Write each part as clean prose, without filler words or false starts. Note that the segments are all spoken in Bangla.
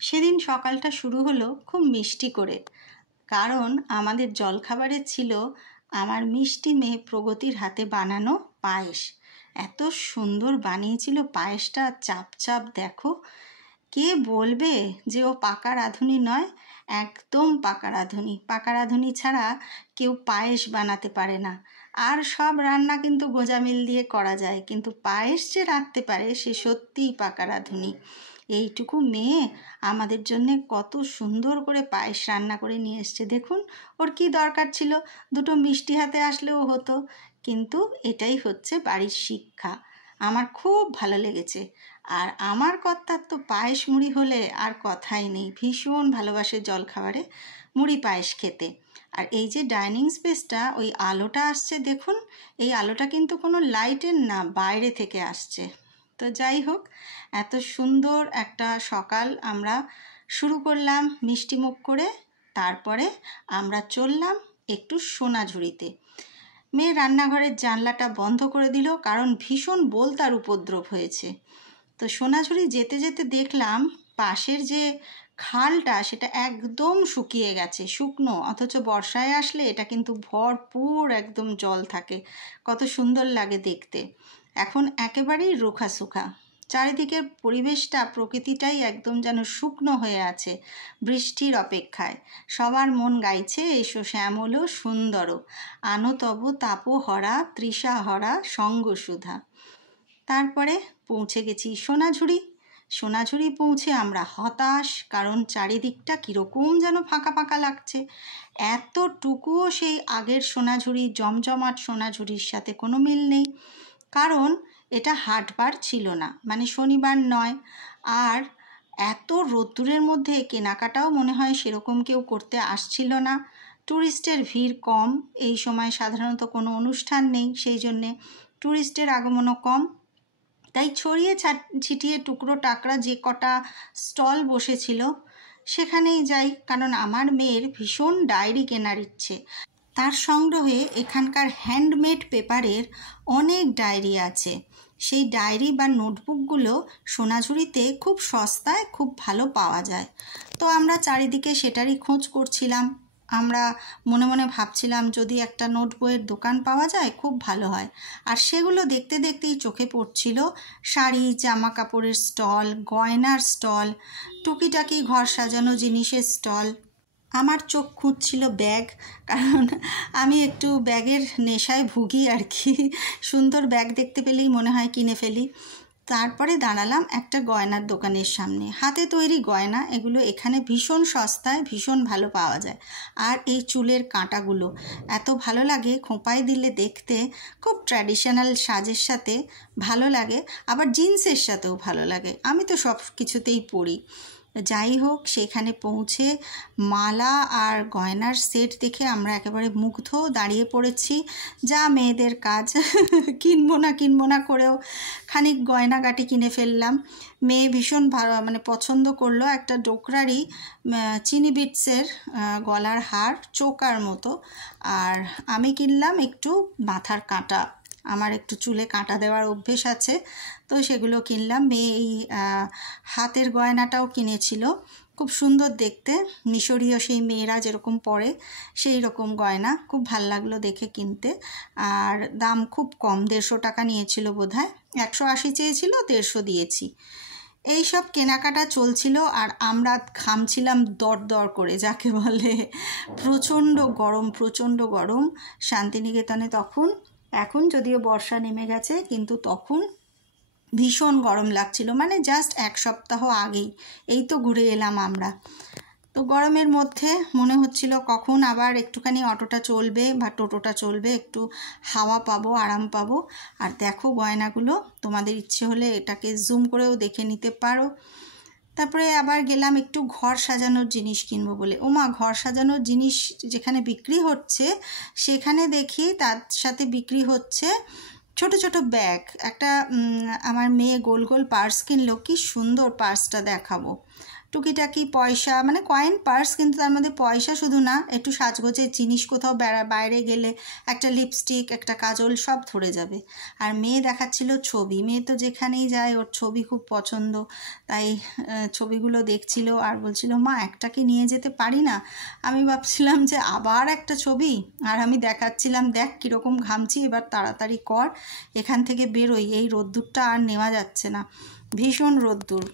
সেদিন সকালটা শুরু হলো খুব মিষ্টি করে, কারণ আমাদের জলখাবারে ছিল আমার মিষ্টি মেয়ে প্রগতির হাতে বানানো পায়েস। এত সুন্দর বানিয়েছিল পায়েসটা, চাপ চাপ দেখো। কে বলবে যে ও পাকা রাঁধুনি নয়? একদম পাকা রাঁধুনি। পাকা রাঁধুনি ছাড়া কেউ পায়েস বানাতে পারে না। আর সব রান্না কিন্তু গোজামিল দিয়ে করা যায়, কিন্তু পায়েস যে রাঁধতে পারে সে সত্যিই পাকা রাঁধুনি। এইটুকু মেয়ে আমাদের জন্যে কত সুন্দর করে পায়েস রান্না করে নিয়ে এসছে। দেখুন, ওর কি দরকার ছিল, দুটো মিষ্টি হাতে আসলেও হতো। কিন্তু এটাই হচ্ছে বাড়ির শিক্ষা। আমার খুব ভালো লেগেছে। আর আমার কর্তার তো পায়েস মুড়ি হলে আর কথাই নেই, ভীষণ ভালোবাসে জলখাবারে মুড়ি পায়েস খেতে। আর এই যে ডাইনিং স্পেসটা, ওই আলোটা আসছে দেখুন, এই আলোটা কিন্তু কোনো লাইটের না, বাইরে থেকে আসছে। তো যাই হোক, এত সুন্দর একটা সকাল আমরা শুরু করলাম মিষ্টিমুখ করে। তারপরে আমরা চললাম একটু সোনাঝুরিতে। মেয়ে রান্নাঘরের জানলাটা বন্ধ করে দিল, কারণ ভীষণ বোলতার উপদ্রব হয়েছে। তো সোনাঝুরি যেতে যেতে দেখলাম পাশের যে খালটা সেটা একদম শুকিয়ে গেছে, শুকনো, অথচ বর্ষায় আসলে এটা কিন্তু ভরপুর একদম জল থাকে। কত সুন্দর লাগে দেখতে। এখন একেবারেই রোখাসুখা, চারিদিকের পরিবেশটা, প্রকৃতিটাই একদম যেন শুকনো হয়ে আছে বৃষ্টির অপেক্ষায়। সবার মন গাইছে, এসো শ্যামল সুন্দরও, আনো তব তাপহরা তৃষাহরা সঙ্গসুধা। তারপরে পৌঁছে গেছি সোনাঝুরি। সোনাঝুরি পৌঁছে আমরা হতাশ, কারণ চারিদিকটা কীরকম যেন ফাঁকা ফাঁকা লাগছে। এতটুকুও সেই আগের সোনাঝুরি, জমজমাট সোনাঝুরির সাথে কোনো মিল নেই, কারণ এটা হাটবার ছিল না, মানে শনিবার নয়। আর এত রোদ্দুরের মধ্যে কেনাকাটাও মনে হয় সেরকম কেউ করতে আসছিল না। ট্যুরিস্টের ভিড় কম, এই সময় সাধারণত কোনো অনুষ্ঠান নেই, সেই জন্যে ট্যুরিস্টের আগমনও কম। তাই ছড়িয়ে ছিটিয়ে টুকরো টাকরা যে কটা স্টল বসেছিল সেখানেই যাই, কারণ আমার মেয়ের ভীষণ ডায়েরি কেনার ইচ্ছে। তার সংগ্রহে এখানকার হ্যান্ডমেড পেপারের অনেক ডায়েরি আছে। সেই ডায়েরি বা নোটবুকগুলো সোনাঝুরিতে খুব সস্তায় খুব ভালো পাওয়া যায়। তো আমরা চারিদিকে সেটারই খোঁজ করছিলাম। আমরা মনে মনে ভাবছিলাম যদি একটা নোট বইয়ের দোকান পাওয়া যায় খুব ভালো হয়। আর সেগুলো দেখতে দেখতেই চোখে পড়ছিল শাড়ি, জামা কাপড়ের স্টল, গয়নার স্টল, টুকিটাকি ঘর সাজানো জিনিসের স্টল। আমার চোখ খুঁজছিল ব্যাগ, কারণ আমি একটু ব্যাগের নেশায় ভুগি আর কি। সুন্দর ব্যাগ দেখতে পেলেই মনে হয় কিনে ফেলি। তারপরে দাঁড়ালাম একটা গয়নার দোকানের সামনে। হাতে তৈরি গয়না, এগুলো এখানে ভীষণ সস্তায় ভীষণ ভালো পাওয়া যায়। আর এই চুলের কাঁটাগুলো এত ভালো লাগে, খোঁপায় দিলে দেখতে খুব ট্র্যাডিশনাল সাজের সাথে ভালো লাগে, আবার জিন্সের সাথেও ভালো লাগে। আমি তো সব কিছুতেই পরি। যাই হোক, সেখানে পৌঁছে মালা আর গয়নার সেট দেখে আমরা একেবারে মুগ্ধ, দাঁড়িয়ে পড়েছি। যা মেয়েদের কাজ, কিনবো না করেও খানিক গয়নাগাটি কিনে ফেললাম। মেয়ে ভীষণ ভালো পছন্দ করলো একটা ডোকরারি চিনি বিটসের গলার হার, চোকার মতো। আর আমি কিনলাম একটু মাথার কাঁটা, আমার একটু চুলে কাঁটা দেওয়ার অভ্যেস আছে, তো সেগুলো কিনলাম। মেয়ে এই হাতের গয়নাটাও কিনেছিল, খুব সুন্দর দেখতে, মিশরীয় সেই মেয়েরা যেরকম পরে সেই রকম গয়না, খুব ভাল লাগলো দেখে কিনতে। আর দাম খুব কম, 150 টাকা নিয়েছিল বোধহয়, 180 চেয়েছিল, 150 দিয়েছি। এই সব কেনাকাটা চলছিল আর আমরা ঘামছিলাম দর করে, যাকে বলে। প্রচণ্ড গরম শান্তিনিকেতনে তখন। এখন যদিও বর্ষা নেমে গেছে, কিন্তু তখন ভীষণ গরম লাগছিল, জাস্ট 1 সপ্তাহ আগেই এই তো ঘুরে এলাম আমরা। তো গরমের মধ্যে মনে হচ্ছিল কখন আবার একটুখানি অটোটা চলবে বা টোটোটা চলবে, একটু হাওয়া পাবো, আরাম পাবো। আর দেখো গয়নাগুলো, তোমাদের ইচ্ছে হলে এটাকে জুম করেও দেখে নিতে পারো। তারপরে আবার গেলাম একটু ঘর সাজানোর জিনিস কিনবো বলে। ওমা, ঘর সাজানোর জিনিস যেখানে বিক্রি হচ্ছে সেখানে দেখি তার সাথে বিক্রি হচ্ছে ছোট ছোট ব্যাগ। একটা আমার মেয়ে গোল গোল পার্স কিনলো, কি সুন্দর পার্সটা দেখাবো। টুকিটাকি পয়সা, মানে কয়েন পার্স, কিন্তু তার মধ্যে পয়সা শুধু না, একটু সাজগোজের জিনিস, কোথাও বাইরে গেলে একটা লিপস্টিক, একটা কাজল সব ধরে যাবে। আর মেয়ে দেখাচ্ছিল ছবি, মেয়ে তো যেখানেই যায় ওর ছবি খুব পছন্দ, তাই ছবিগুলো দেখছিল আর বলছিল মা একটা কি নিয়ে যেতে পারি না। আমি ভাবছিলাম যে আবার একটা ছবি, আর আমি দেখাচ্ছিলাম দেখ কীরকম ঘামছি, এবার তাড়াতাড়ি কর, এখান থেকে বেরোই, এই রোদ্দুরটা আর নেওয়া যাচ্ছে না, ভীষণ রোদ্দুর।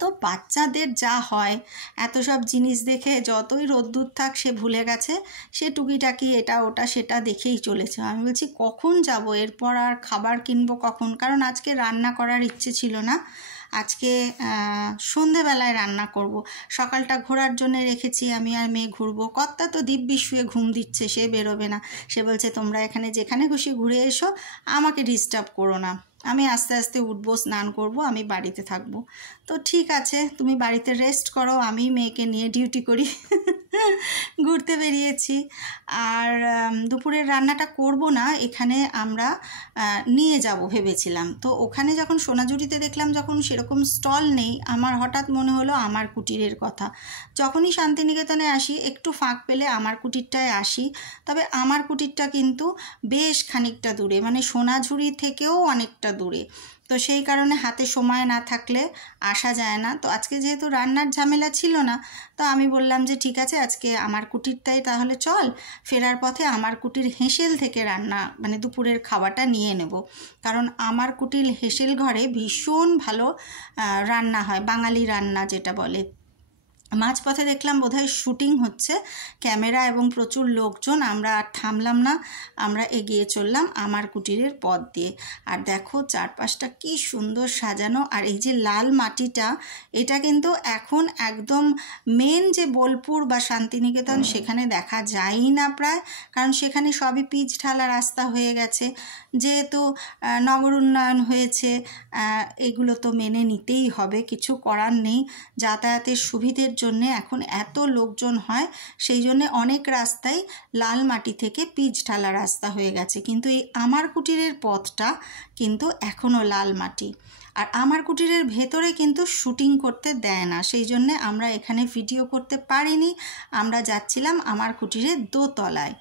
তো বাচ্চাদের যা হয়, এত সব জিনিস দেখে যতই রোদ্দুর থাক সে ভুলে গেছে, সে টুকিটাকি এটা ওটা সেটা দেখেই চলেছে। আমি বলছি কখন যাব, এরপর আর খাবার কিনবো কখন, কারণ আজকে রান্না করার ইচ্ছে ছিল না, আজকে সন্ধেবেলায় রান্না করব। সকালটা ঘোরার জন্য রেখেছি, আমি আর মেয়ে ঘুরবো। কর্তা তো দিব্যি শুয়ে ঘুম দিচ্ছে, সে বেরোবে না, সে বলছে তোমরা এখানে যেখানে খুশি ঘুরে এসো, আমাকে ডিস্টার্ব করো না, আমি আস্তে আস্তে উঠবো, স্নান করব, আমি বাড়িতে থাকবো। তো ঠিক আছে, তুমি বাড়িতে রেস্ট করো, আমি মেয়েকে নিয়ে ডিউটি করি। ঘুরতে বেরিয়েছি। আর দুপুরের রান্নাটা করব না, এখানে আমরা নিয়ে যাব ভেবেছিলাম। তো ওখানে যখন সোনাঝুরিতে দেখলাম যখন সেরকম স্টল নেই, আমার হঠাৎ মনে হলো আমার কুটিরের কথা। যখনই শান্তিনিকেতনে আসি একটু ফাঁক পেলে আমার কুটিরটায় আসি, তবে আমার কুটিরটা কিন্তু বেশ খানিকটা দূরে, মানে সোনাঝুরি থেকেও অনেকটা দূরে। তো সেই কারণে হাতে সময় না থাকলে আসা যায় না। তো আজকে যেহেতু রান্নার ঝামেলা ছিল না, তো আমি বললাম যে ঠিক আছে আজকে আমার কুটিরটাই তাহলে চল, ফেরার পথে আমার কুটির হেঁসেল থেকে রান্না মানে দুপুরের খাওয়াটা নিয়ে নেব, কারণ আমার কুটির হেঁসেল ঘরে ভীষণ ভালো রান্না হয়, বাঙালি রান্না যেটা বলে। মাঝপথে দেখলাম বোধহয় শুটিং হচ্ছে, ক্যামেরা এবং প্রচুর লোকজন, আমরা আর থামলাম না, আমরা এগিয়ে চললাম আমার কুটিরের পথ দিয়ে। আর দেখো চারপাশটা কি সুন্দর সাজানো, আর এই যে লাল মাটিটা, এটা কিন্তু এখন একদম মেন যে বোলপুর বা শান্তিনিকেতন সেখানে দেখা যায়ই না প্রায়, কারণ সেখানে সবই পিচ ঢালা রাস্তা হয়ে গেছে। যেহেতু নগর উন্নয়ন হয়েছে, এগুলো তো মেনে নিতেই হবে, কিছু করার নেই। যাতায়াতের সুবিধের জন্যে এখন এত লোকজন হয়, সেই জন্যে অনেক রাস্তাই লাল মাটি থেকে পিচ ঢালা রাস্তা হয়ে গেছে, কিন্তু এই আমার কুটিরের পথটা কিন্তু এখনও লাল মাটি। আর আমার কুটিরের ভেতরে কিন্তু শুটিং করতে দেয় না, সেই জন্যে আমরা এখানে ভিডিও করতে পারিনি। আমরা যাচ্ছিলাম আমার কুটিরের দোতলায়।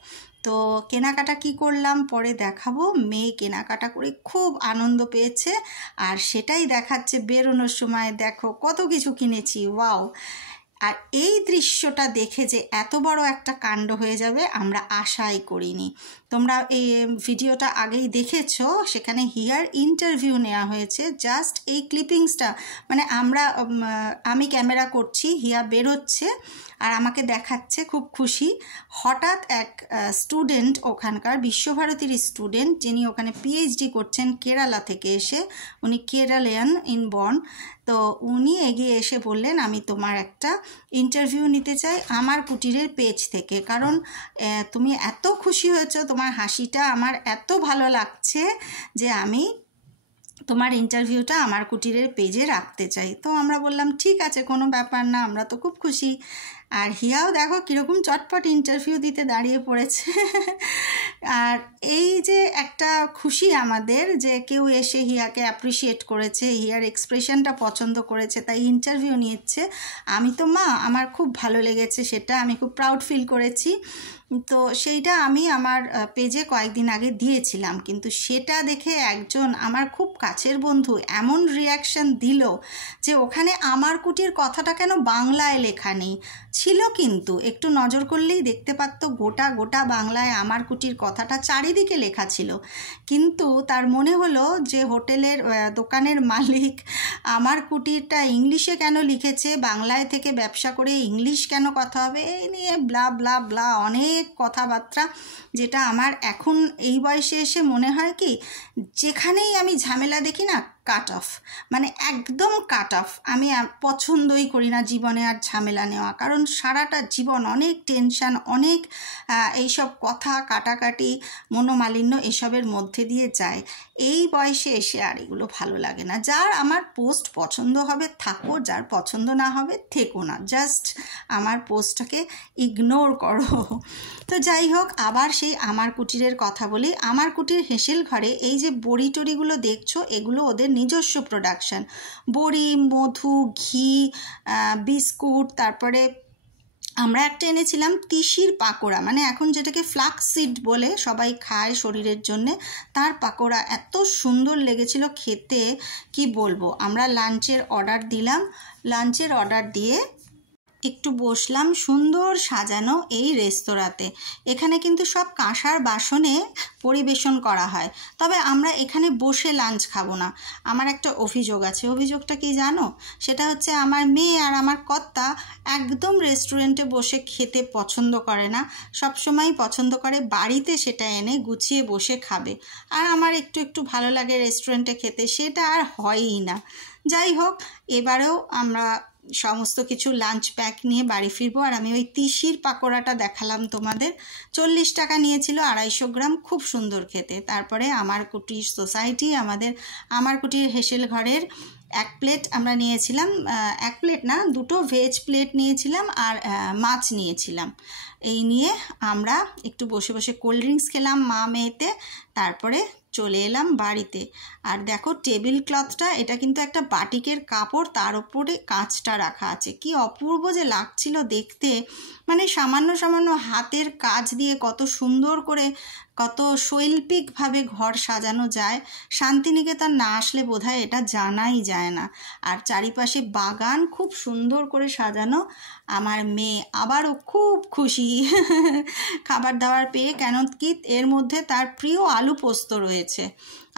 তো কেনাকাটা কি করলাম পরে দেখাবো। মেয়ে কেনাকাটা করে খুব আনন্দ পেয়েছে, আর সেটাই দেখাচ্ছে বেরোনোর সময়, দেখো কত কিছু কিনেছি, ওয়াও। আর এই দৃশ্যটা দেখে যে এত বড় একটা কাণ্ড হয়ে যাবে আমরা আশাই করিনি। তোমরা এই ভিডিওটা আগেই দেখেছো, সেখানে হিয়ার ইন্টারভিউ নেওয়া হয়েছে। জাস্ট এই ক্লিপিংসটা, মানে আমি ক্যামেরা করছি, হিয়া বেরোচ্ছে আর আমাকে দেখাচ্ছে, খুব খুশি। হঠাৎ এক স্টুডেন্ট, ওখানকার বিশ্বভারতীর স্টুডেন্ট, যিনি ওখানে পিএইচডি করছেন কেরালা থেকে এসে, উনি কেরালিয়ান ইন বর্ন, তো উনি এগিয়ে এসে বললেন আমি তোমার একটা ইন্টারভিউ নিতে চাই আমার কুটিরের পেজ থেকে, কারণ তুমি এত খুশি হয়েছো, তোমার হাসিটা আমার এত ভালো লাগছে যে আমি তোমার ইন্টারভিউটা আমার কুটিরের পেজে রাখতে চাই। তো আমরা বললাম ঠিক আছে, কোনো ব্যাপার না, আমরা তো খুব খুশি। আর হিয়াও দেখো কীরকম চটপট ইন্টারভিউ দিতে দাঁড়িয়ে পড়েছে। আর এই যে একটা খুশি আমাদের যে কেউ এসে হিয়াকে অ্যাপ্রিসিয়েট করেছে, হিয়ার এক্সপ্রেশনটা পছন্দ করেছে, তাই ইন্টারভিউ নিচ্ছে। আমি তো মা, আমার খুব ভালো লেগেছে, সেটা আমি খুব প্রাউড ফিল করেছি। তো সেইটা আমি আমার পেজে কয়েকদিন আগে দিয়েছিলাম, কিন্তু সেটা দেখে একজন আমার খুব কাছের বন্ধু এমন রিয়াকশান দিল যে ওখানে আমার কুটির কথাটা কেন বাংলায় লেখা নেই ছিল, কিন্তু একটু নজর করলেই দেখতে পারতো গোটা গোটা বাংলায় আমার কুটির কথাটা চারিদিকে লেখা ছিল। কিন্তু তার মনে হলো যে হোটেলের দোকানের মালিক আমার কুটিরটা ইংলিশে কেন লিখেছে, বাংলায় থেকে ব্যবসা করে ইংলিশ কেন কথা হবে, এই নিয়ে ব্লা ব্লা ব্লা অনেক কথাবার্তা, যেটা আমার এখন এই বয়সে এসে মনে হয় কি, যেখানেই আমি ঝামেলা দেখি না কাট অফ, মানে একদম কাট অফ। আমি পছন্দই করি না জীবনে আর ঝামেলা নেওয়া, কারণ সারাটা জীবন অনেক টেনশান, অনেক এইসব কথা কাটাকাটি, মনোমালিন্য এসবের মধ্যে দিয়ে যায়। এই বয়সে এসে আর এগুলো ভালো লাগে না। যার আমার পোস্ট পছন্দ হবে থাকো, যার পছন্দ না হবে থেকো না, জাস্ট আমার পোস্টটাকে ইগনোর করো। তো যাই হোক, আবার সেই আমার কুটিরের কথা বলি। আমার কুটির হেঁসেল ঘরে এই যে বড়ি টড়িগুলো দেখছো, এগুলো ওদের নিজস্ব প্রোডাকশান, বড়ি, মধু, ঘি, বিস্কুট, তারপরে আমরা একটা এনেছিলাম তিসির পাকোড়া, মানে এখন যেটাকে ফ্লাক্স সিড বলে সবাই খায় শরীরের জন্যে, তার পাকোড়া এত সুন্দর লেগেছিল খেতে, কি বলবো। আমরা লাঞ্চের অর্ডার দিলাম, লাঞ্চের অর্ডার দিয়ে একটু বসলাম সুন্দর সাজানো এই রেস্তোরাঁতে। এখানে কিন্তু সব কাঁসার বাসনে পরিবেশন করা হয়, তবে আমরা এখানে বসে লাঞ্চ খাবো না। আমার একটা অভিযোগ আছে। অভিযোগটা কি জানো? সেটা হচ্ছে আমার মেয়ে আর আমার কর্তা একদম রেস্টুরেন্টে বসে খেতে পছন্দ করে না, সবসময় পছন্দ করে বাড়িতে সেটা এনে গুছিয়ে বসে খাবে। আর আমার একটু একটু ভালো লাগে রেস্টুরেন্টে খেতে, সেটা আর হয়ই না। যাই হোক, এবারেও আমরা সমস্ত কিছু লাঞ্চ প্যাক নিয়ে বাড়ি ফিরবো। আর আমি ওই তিসির পাকোড়াটা দেখালাম তোমাদের, 40 টাকা নিয়েছিল 250 গ্রাম, খুব সুন্দর খেতে। তারপরে আমার কুটির সোসাইটি, আমার কুটির হেসেল ঘরের 1 প্লেট আমরা নিয়েছিলাম, 1 প্লেট না, 2টো ভেজ প্লেট নিয়েছিলাম আর মাছ নিয়েছিলাম। এই নিয়ে আমরা একটু বসে বসে কোল্ড ড্রিঙ্কস খেলাম মা মেয়েতে, তারপরে চলে এলাম বাড়িতে। আর দেখো টেবিল ক্লথটা, এটা কিন্তু একটা বাটিকের কাপড়, তার উপরে কাঁচটা রাখা আছে, কি অপূর্ব যে লাগছিল দেখতে। মানে সামান্য সামান্য হাতের কাজ দিয়ে কত সুন্দর করে, কত শৈল্পিকভাবে ঘর সাজানো যায়, শান্তিনিকেতন না আসলে বোধহয় এটা জানাই যায় না। আর চারিপাশে বাগান খুব সুন্দর করে সাজানো। আমার মেয়ে আবারও খুব খুশি খাবার দাবার পেয়ে, কেন কি এর মধ্যে তার প্রিয় আলু পোস্ত রয়েছে।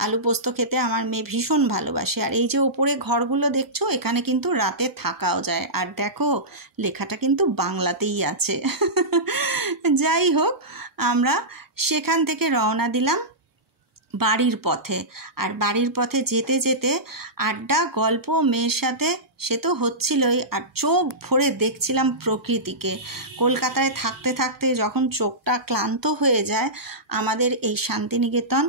আলু পোস্ত খেতে আমার মেয়ে ভীষণ ভালোবাসে। আর এই যে ওপরে ঘরগুলো দেখছো, এখানে কিন্তু রাতে থাকাও যায়। আর দেখো লেখাটা কিন্তু বাংলাতেই আছে যাই হোক, আমরা সেখান থেকে রওনা দিলাম বাড়ির পথে। আর বাড়ির পথে যেতে যেতে আড্ডা, গল্প মেয়ের সাথে সে তো হচ্ছিলই, আর চোখ ভরে দেখছিলাম প্রকৃতিকে। কলকাতায় থাকতে থাকতে যখন চোখটা ক্লান্ত হয়ে যায়, আমাদের এই শান্তিনিকেতন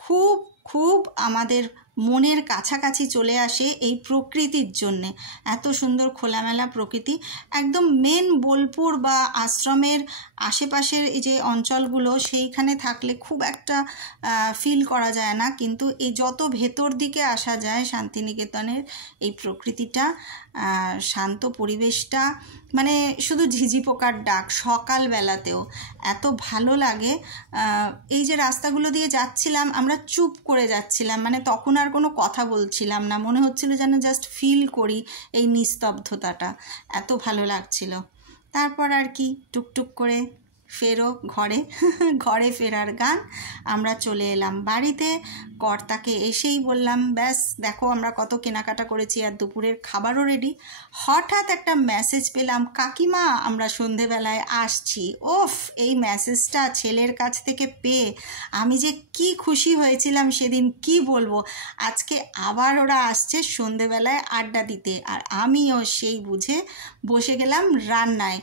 খুব খুব আমাদের মনের কাছাকাছি চলে আসে এই প্রকৃতির জন্যে। এত সুন্দর খোলামেলা প্রকৃতি, একদম মেন বোলপুর বা আশ্রমের আশেপাশের এই যে অঞ্চলগুলো, সেইখানে থাকলে খুব একটা ফিল করা যায় না, কিন্তু এই যত ভেতর দিকে আসা যায় শান্তিনিকেতনের এই প্রকৃতিটা, শান্ত পরিবেশটা, মানে শুধু ঝিঝি পোকার ডাক সকালবেলাতেও এত ভালো লাগে। এই যে রাস্তাগুলো দিয়ে যাচ্ছিলাম, আমরা চুপ করে যাচ্ছিলাম, মানে তখন আর কোনো কথা বলছিলাম না, মনে হচ্ছিল যেন জাস্ট ফিল করি এই নিস্তব্ধতাটা, এত ভালো লাগছিল। তারপর আর কি টুকটুক করে ফেরো ঘরে ঘরে ফেরার গান। আমরা চলে এলাম বাড়িতে। কর্তাকে এসেই বললাম, ব্যাস দেখো আমরা কত কেনাকাটা করেছি, আর দুপুরের খাবারও রেডি। হঠাৎ একটা মেসেজ পেলাম, কাকিমা আমরা সন্ধেবেলায় আসছি। ওফ, এই মেসেজটা ছেলের কাছ থেকে পেয়ে আমি যে কি খুশি হয়েছিলাম সেদিন, কি বলবো। আজকে আবার ওরা আসছে সন্ধেবেলায় আড্ডা দিতে, আর আমিও সেই বুঝে বসে গেলাম রান্নায়।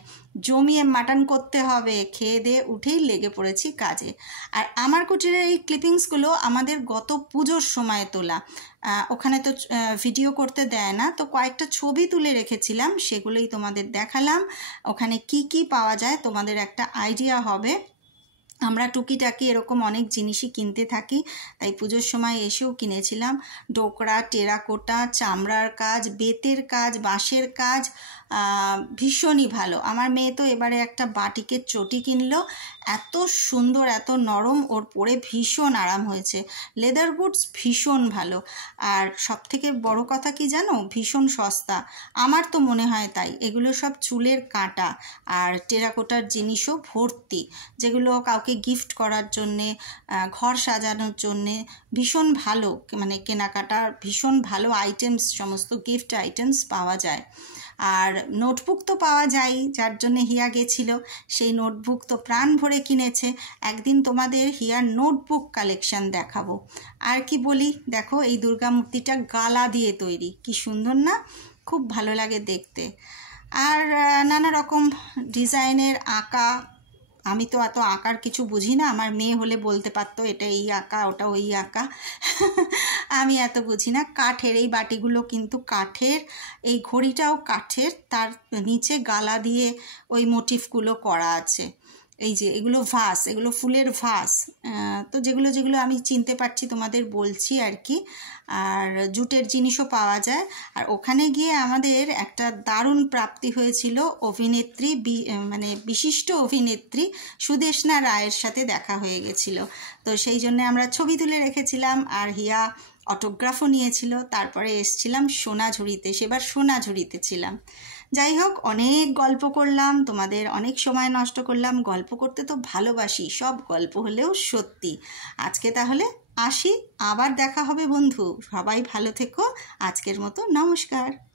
জমিয়ে মাটন করতে হবে, খেয়ে দিয়ে উঠেই লেগে পড়েছি কাজে। আর আমার কুটিরের এই ক্লিপিংসগুলো আমাদের গত পুজোর সময় তোলা, ওখানে তো ভিডিও করতে দেয় না, তো কয়েকটা ছবি তুলে রেখেছিলাম, সেগুলোই তোমাদের দেখালাম। ওখানে কি কি পাওয়া যায় তোমাদের একটা আইডিয়া হবে। আমরা টুকিটাকি এরকম অনেক জিনিসই কিনতে থাকি, তাই পুজোর সময় এসেও কিনেছিলাম। ডোকরা, টেরাকোটা, চামড়ার কাজ, বেতের কাজ, বাঁশের কাজ, ভীষণই ভালো। আমার মেয়ে তো এবারে একটা বাটিকের চটি কিনলো, এত সুন্দর, এত নরম, ওর পরে ভীষণ আরাম হয়েছে। লেদার বুটস ভীষণ ভালো। আর সবথেকে বড় কথা কি জানো, ভীষণ সস্তা, আমার তো মনে হয় তাই। এগুলো সব চুলের কাঁটা আর টেরাকোটার জিনিসও ভর্তি, যেগুলো কাউকে গিফট করার জন্যে, ঘর সাজানোর জন্যে ভীষণ ভালো, মানে কেনাকাটার ভীষণ ভালো আইটেমস, সমস্ত গিফট আইটেমস পাওয়া যায়। আর নোটবুক তো পাওয়া যায়, যার জন্য হিয়া গেছিল, সেই নোটবুক তো প্রাণ ভরে কিনেছে। একদিন তোমাদের হিয়ার নোটবুক কালেকশন দেখাবো। আর কি বলি, দেখো এই দুর্গা মূর্তিটা গালা দিয়ে তৈরি, কি সুন্দর না, খুব ভালো লাগে দেখতে। আর নানা রকম ডিজাইনের আঁকা, আমি তো এত আঁকার কিছু বুঝি না, আমার মেয়ে হলে বলতে পারতো এটা এই আঁকা, ওটা ওই আঁকা আমি এত বুঝি না। কাঠের এই বাটিগুলো কিন্তু কাঠের, এই ঘড়িটাও কাঠের, তার নিচে গালা দিয়ে ওই মোটিফগুলো করা আছে। এই যে এগুলো ভাস, এগুলো ফুলের ভাস। তো যেগুলো যেগুলো আমি চিনতে পারছি তোমাদের বলছি আর কি। আর জুটের জিনিসও পাওয়া যায়। আর ওখানে গিয়ে আমাদের একটা দারুণ প্রাপ্তি হয়েছিল, অভিনেত্রী মানে বিশিষ্ট অভিনেত্রী সুদেষ্ণা রায়ের সাথে দেখা হয়ে গেছিল। তো সেই জন্য আমরা ছবি তুলে রেখেছিলাম, আর হিয়া অটোগ্রাফও নিয়েছিল। তারপরে এসছিলাম সোনাঝুরিতে, সেবার সোনাঝুরিতে ছিলাম। যাই হোক, অনেক গল্প করলাম, তোমাদের অনেক সময় নষ্ট করলাম। গল্প করতে তো ভালোবাসি, সব গল্প হলেও সত্যি। আজকে তাহলে আসি, আবার দেখা হবে বন্ধু। সবাই ভালো থেকো। আজকের মতো নমস্কার।